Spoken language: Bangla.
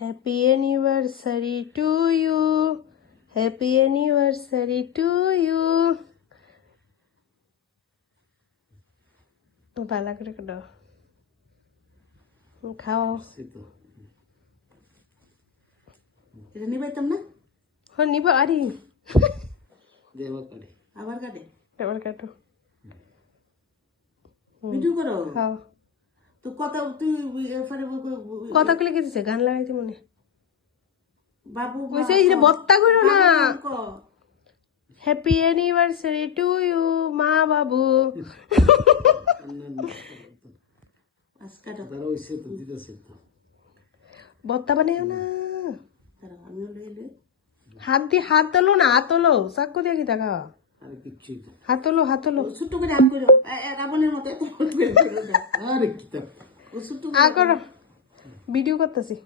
Happy anniversary to you, happy anniversary to you. ভালো করে দাও, খাও। এটা নিবাইতাম না? হ্যাঁ নিব, আরে আবার কাটে। আবার কাটো। ভিডিও করো খাও। তো কথা তুই কথা কলে কি দিছে? গান লাগাইতে মনে বাবু কইছে এই যে বত্তা করো না। হ্যাপি অ্যানিভার্সারি টু ইউ মা বাবু। বত্তা বানাইও না। হাত দিয়ে হাত তোলো না, হাত তোলো, চাকু দিয়ে কি টাকা? হাত তোলো, হাত তোলো। ছোট্ট করে হাত করো রাবণের মতো আ করো, ভিডিও করতেছি।